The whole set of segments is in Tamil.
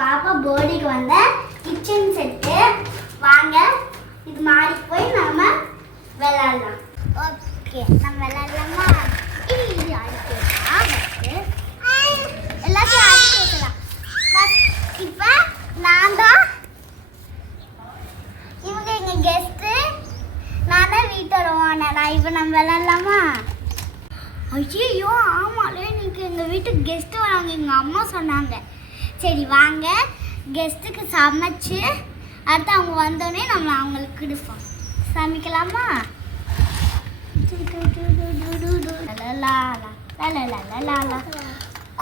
பாப்பா பர்த்டேக்கு வந்த கிச்சன் செட்டு. வாங்க இது மாறி போய் நம்ம விளையாடலாம். ஓகே நம்ம விளையாடலாமா? இது அடிக்கலாம். எல்லாத்தையும் அடிச்சு வைக்கலாம். இப்போ நான் தான் இவங்க எங்கள் கெஸ்ட்டு, நான் தான் வீட்டோட ஓனரா. இப்போ நம்ம விளையாடலாமா? ஐயோ ஆமாலே, நீங்கள் எங்கள் வீட்டுக்கு கெஸ்ட்டு வராங்க எங்கள் அம்மா சொன்னாங்க. சரி வாங்க கெஸ்ட்டுக்கு சமைச்சு அடுத்து அவங்க வந்தோடனே நம்ம அவங்களுக்கு கொடுப்போம். சமைக்கலாமா?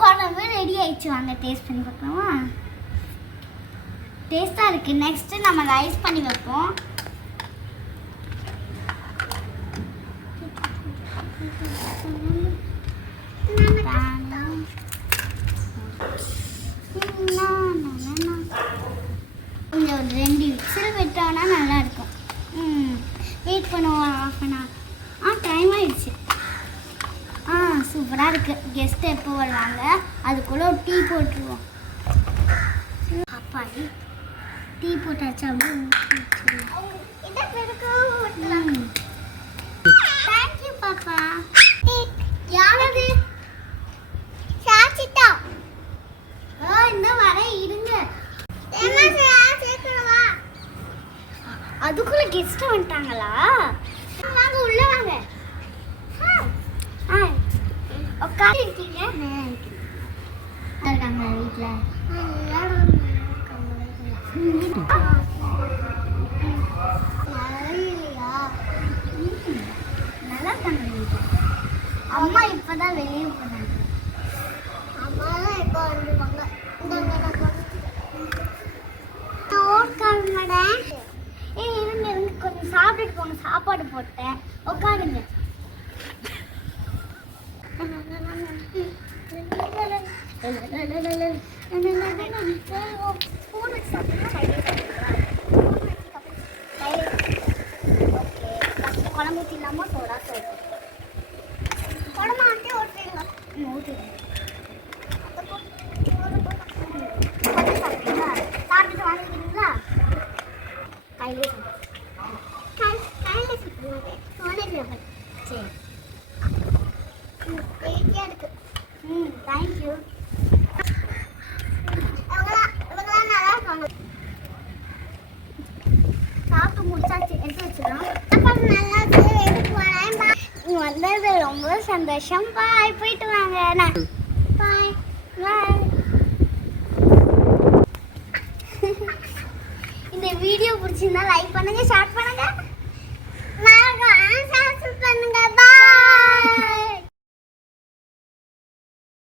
குழம்பு ரெடி ஆயிடுச்சு. வாங்க டேஸ்ட் பண்ணி பார்க்கலாமா? டேஸ்ட்டாக இருக்குது. நெக்ஸ்ட்டு நம்ம ரைஸ் பண்ணி வைப்போம். கொஞ்சம் ஒரு 2 விசில் விட்டோன்னா நல்லா இருக்கும். வெயிட் பண்ணுவோம் ½ அன் ஹவர். டைம் ஆயிடுச்சு. சூப்பராக இருக்குது. கெஸ்ட்டு எப்போ வருவாங்க அதுக்குள்ளே ஒரு டீ போட்டுருவோம். அப்பாடி டீ போட்டாச்சு. தேங்க்யூ பாப்பா. யாரது? சாச்சிட்டா. இந்த வர இருங்க. அதுக்குள்ள கெஸ்ட் வந்துட்டாங்களா? வாங்க உள்ள வாங்க. உட்காந்து இருக்கீங்க இருக்காங்க வீட்டில். நல்லா இருக்காங்க வீட்டில். அம்மா இப்போதான் வெளியே போனாங்க. அம்மா தான் இப்போ வந்துருவாங்க. இருங்க கொஞ்சம் சாப்பிட்டுட்டு போங்க. சாப்பாடு போட்டேன். உட்காருங்க. குழம்பு ஊற்றி இல்லாமல் சோடா சோறு குழம்பு ஆட்டி ஊற்றிடுங்க. ஊற்றிடுங்க. சாப்பிட்டுட்டு வாங்கிக்கிறீங்களா? கையிலே சரி டேஸ்டியாக இருக்கு. தேங்க்யூ. இவங்களாம் நல்லா இருக்காங்க. சாப்பிட்டு முடிச்சாச்சு. எடுத்து வச்சுக்கலாம். நல்லா இருக்கு. வந்தது ரொம்ப சந்தோஷம். பாய். போயிட்டு வாங்க. பாய் பாய். இந்த வீடியோ பிடிச்சிருந்தா லைக் பண்ணுங்க, ஷேர் பண்ணுங்க.